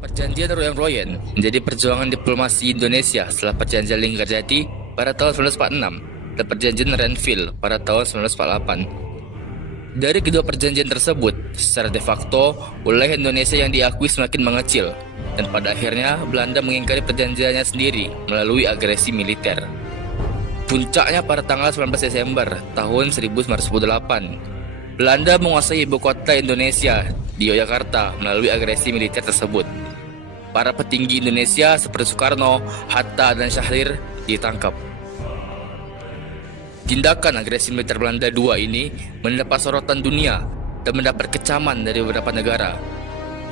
Perjanjian Royan-Royan menjadi perjuangan diplomasi Indonesia setelah Perjanjian Linggarjati pada tahun 1946 dan Perjanjian Renville pada tahun 1948. Dari kedua perjanjian tersebut, secara de facto, wilayah Indonesia yang diakui semakin mengecil, dan pada akhirnya Belanda mengingkari perjanjiannya sendiri melalui agresi militer. Puncaknya pada tanggal 19 Desember tahun 1948, Belanda menguasai ibu kota Indonesia di Yogyakarta melalui agresi militer tersebut. Para petinggi Indonesia seperti Soekarno, Hatta, dan Syahrir ditangkap. Tindakan agresi militer Belanda II ini mendapat sorotan dunia dan mendapat kecaman dari beberapa negara.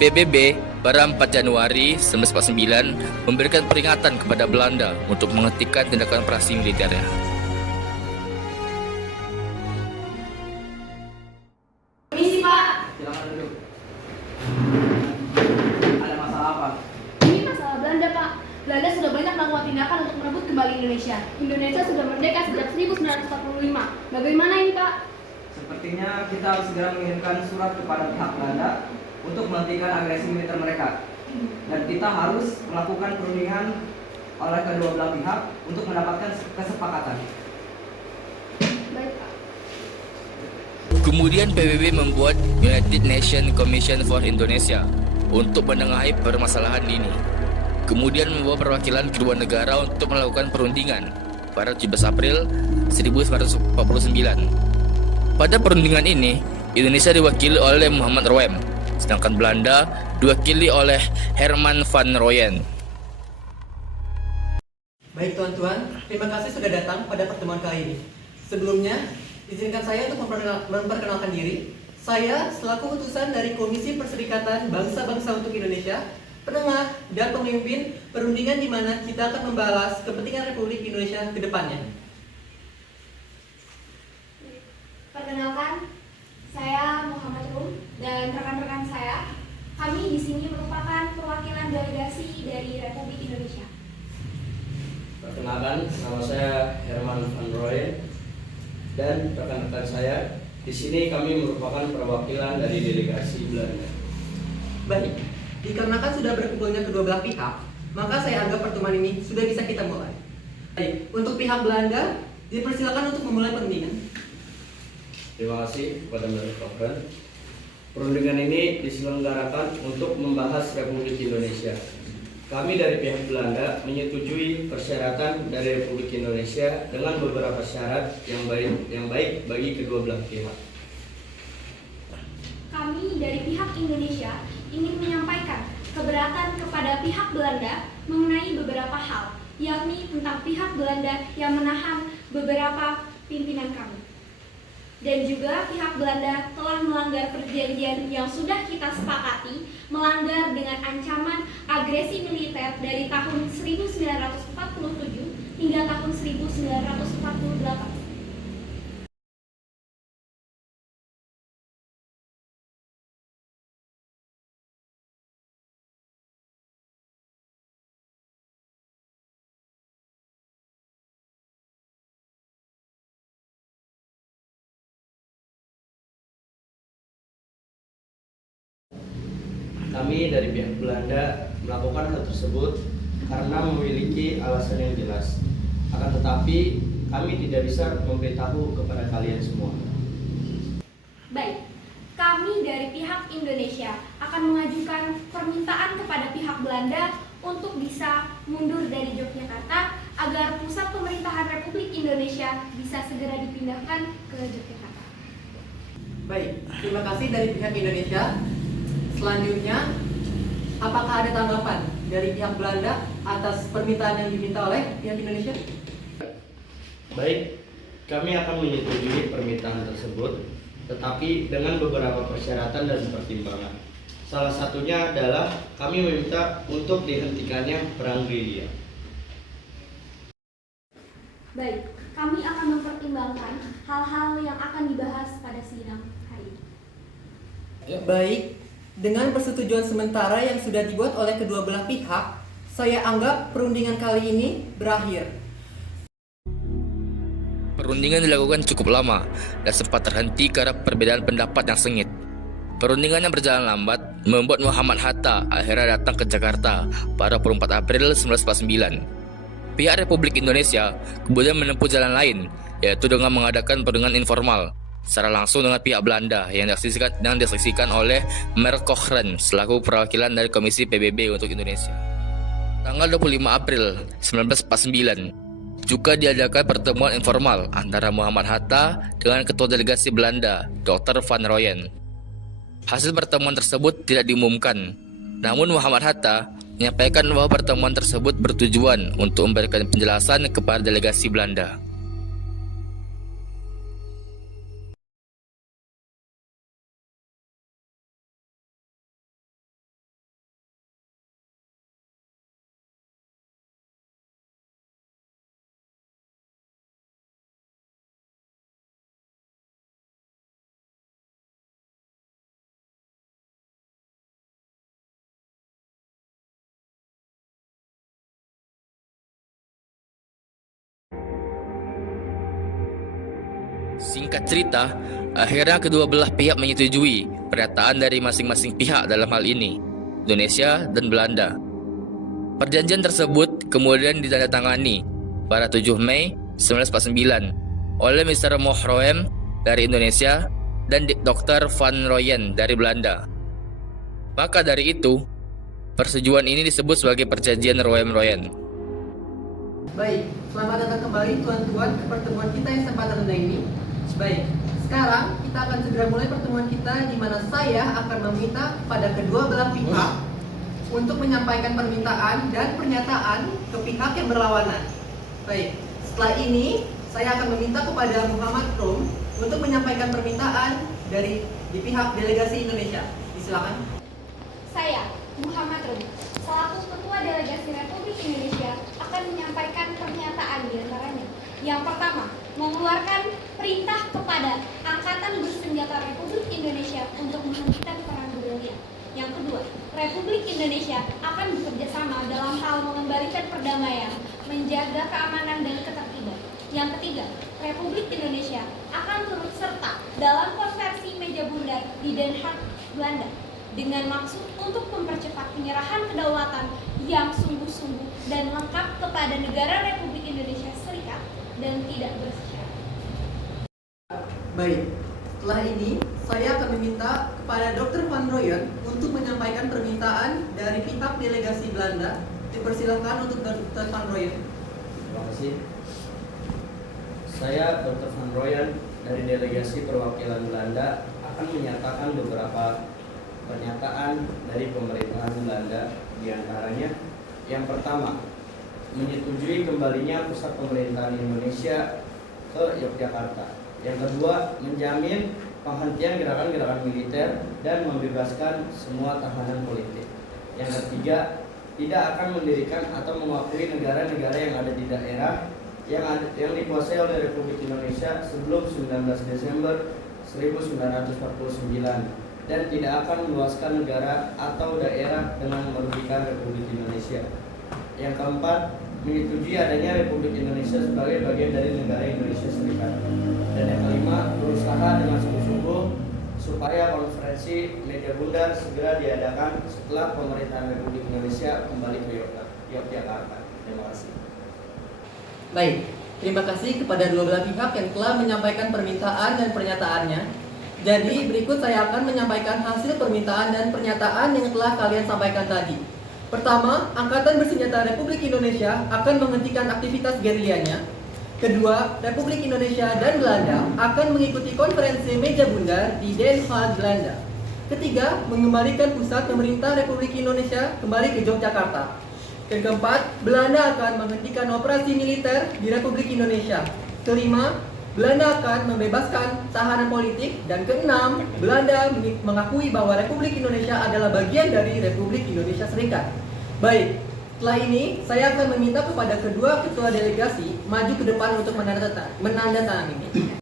PBB pada 4 Januari 1949 memberikan peringatan kepada Belanda untuk menghentikan tindakan operasi militernya. Permisi Pak, Silakan duduk. Ada masalah apa? ini masalah Belanda Pak. Belanda sudah banyak melakukan tindakan untuk merebut kembali Indonesia. Indonesia sudah merdeka sejak 1945. Bagaimana ini Pak? Sepertinya kita harus segera mengirimkan surat kepada pihak Belanda untuk menghentikan agresi militer mereka. Dan kita harus melakukan perundingan oleh kedua belah pihak untuk mendapatkan kesepakatan. Baik Pak. Kemudian PBB membuat United Nations Commission for Indonesia untuk menengahi permasalahan ini. Kemudian membawa perwakilan kedua negara untuk melakukan perundingan pada 17 April 1949. Pada perundingan ini, Indonesia diwakili oleh Muhammad Roem, sedangkan Belanda diwakili oleh Herman van Rooyen. Baik tuan-tuan, terima kasih sudah datang pada pertemuan kali ini. Sebelumnya, izinkan saya untuk memperkenalkan diri. Saya selaku utusan dari Komisi Perserikatan Bangsa-Bangsa untuk Indonesia, penengah dan pemimpin perundingan di mana kita akan membahas kepentingan Republik Indonesia ke depannya. Perkenalkan, saya Muhammad Rum dan rekan-rekan saya. Kami di sini merupakan perwakilan delegasi dari Republik Indonesia. Perkenalkan, nama saya Herman van Rooyen dan rekan-rekan saya. Di sini kami merupakan perwakilan dari delegasi Belanda. Baik, dikarenakan sudah berkumpulnya kedua belah pihak, maka saya anggap pertemuan ini sudah bisa kita mulai. Baik, untuk pihak Belanda, dipersilakan untuk memulai perundingan. Terima kasih kepada Menko. Perundingan ini diselenggarakan untuk membahas Republik Indonesia. Kami dari pihak Belanda menyetujui persyaratan dari Republik Indonesia dengan beberapa syarat yang baik bagi kedua belah pihak. Kami dari pihak Indonesia ingin menyampaikan keberatan kepada pihak Belanda mengenai beberapa hal, yakni tentang pihak Belanda yang menahan beberapa pimpinan kami. Dan juga pihak Belanda telah melanggar perjanjian yang sudah kita sepakati, melanggar dengan ancaman agresi militer dari tahun 1947 hingga tahun 1948. Kami dari pihak Belanda melakukan hal tersebut karena memiliki alasan yang jelas. Akan tetapi, kami tidak bisa memberitahu kepada kalian semua. Baik, kami dari pihak Indonesia akan mengajukan permintaan kepada pihak Belanda untuk bisa mundur dari Yogyakarta agar pusat pemerintahan Republik Indonesia bisa segera dipindahkan ke Yogyakarta. Baik, terima kasih dari pihak Indonesia. Selanjutnya, apakah ada tanggapan dari pihak Belanda atas permintaan yang diminta oleh pihak Indonesia? Baik, kami akan menyetujui permintaan tersebut, tetapi dengan beberapa persyaratan dan pertimbangan. Salah satunya adalah kami meminta untuk dihentikannya perang gerilya. Baik, kami akan mempertimbangkan hal-hal yang akan dibahas pada sidang hari ini. Baik, dengan persetujuan sementara yang sudah dibuat oleh kedua belah pihak, saya anggap perundingan kali ini berakhir. Perundingan dilakukan cukup lama dan sempat terhenti karena perbedaan pendapat yang sengit. Perundingan yang berjalan lambat membuat Muhammad Hatta akhirnya datang ke Jakarta pada 24 April 1949. Pihak Republik Indonesia kemudian menempuh jalan lain, yaitu dengan mengadakan perundingan informal secara langsung dengan pihak Belanda yang disaksikan oleh Mer Cochrane selaku perwakilan dari Komisi PBB untuk Indonesia. Tanggal 25 April 1949 juga diadakan pertemuan informal antara Muhammad Hatta dengan Ketua Delegasi Belanda, Dr. Van Rooyen. Hasil pertemuan tersebut tidak diumumkan, namun Muhammad Hatta menyampaikan bahwa pertemuan tersebut bertujuan untuk memberikan penjelasan kepada delegasi Belanda. Singkat cerita, akhirnya kedua belah pihak menyetujui pernyataan dari masing-masing pihak dalam hal ini, Indonesia dan Belanda. Perjanjian tersebut kemudian ditandatangani pada 7 Mei 1949 oleh Mr. Mohroem dari Indonesia dan Dr. Van Rooyen dari Belanda. Maka dari itu, persetujuan ini disebut sebagai Perjanjian Rooem-Rooyen. Baik, selamat datang kembali tuan-tuan ke pertemuan kita yang sempat rendah ini. Baik, sekarang kita akan segera mulai pertemuan kita di mana saya akan meminta pada kedua belah pihak untuk menyampaikan permintaan dan pernyataan ke pihak yang berlawanan. Baik, setelah ini saya akan meminta kepada Muhammad Rum untuk menyampaikan permintaan di pihak delegasi Indonesia. Silakan. Saya, Muhammad Rum, selaku Ketua Delegasi Republik Indonesia akan menyampaikan pernyataan di antaranya. Yang pertama, mengeluarkan perintah kepada Angkatan Bersenjata Republik Indonesia untuk menghentikan perang gerilya. Yang kedua, Republik Indonesia akan bekerja sama dalam hal mengembalikan perdamaian, menjaga keamanan dan ketertiban. Yang ketiga, Republik Indonesia akan turut serta dalam konversi meja bundar di Den Haag, Belanda, dengan maksud untuk mempercepat penyerahan kedaulatan yang sungguh-sungguh dan lengkap kepada negara Republik Indonesia Serikat dan tidak bersyarat. Baik, setelah ini saya akan meminta kepada Dr. Van Rooyen untuk menyampaikan permintaan dari pihak delegasi Belanda. Dipersilakan untuk Dr. Van Rooyen. Terima kasih. Saya Dr. Van Rooyen dari delegasi perwakilan Belanda akan menyatakan beberapa pernyataan dari pemerintahan Belanda, di antaranya yang pertama, menyetujui kembalinya pusat pemerintahan Indonesia ke Yogyakarta. Yang kedua, menjamin penghentian gerakan-gerakan militer dan membebaskan semua tahanan politik. Yang ketiga, tidak akan mendirikan atau mengakui negara-negara yang ada di daerah yang dikuasai oleh Republik Indonesia sebelum 19 Desember 1949 dan tidak akan meluaskan negara atau daerah dengan merugikan Republik Indonesia. Yang keempat, menyetujui adanya Republik Indonesia sebagai bagian dari negara Indonesia Serikat. Dan yang kelima, berusaha dengan sungguh-sungguh supaya konferensi meja bundar segera diadakan setelah pemerintahan Republik Indonesia kembali ke Yogyakarta. Terima kasih. Baik, terima kasih kepada dua belah pihak yang telah menyampaikan permintaan dan pernyataannya. Jadi berikut saya akan menyampaikan hasil permintaan dan pernyataan yang telah kalian sampaikan tadi. Pertama, Angkatan Bersenjata Republik Indonesia akan menghentikan aktivitas gerilyanya. Kedua, Republik Indonesia dan Belanda akan mengikuti konferensi meja bundar di Den Haag, Belanda. Ketiga, mengembalikan pusat pemerintah Republik Indonesia kembali ke Yogyakarta. Dan keempat, Belanda akan menghentikan operasi militer di Republik Indonesia. Kelima, Belanda akan membebaskan tahanan politik. Dan keenam, Belanda mengakui bahwa Republik Indonesia adalah bagian dari Republik Indonesia Serikat. Baik, setelah ini saya akan meminta kepada kedua ketua delegasi maju ke depan untuk menandatangani ini.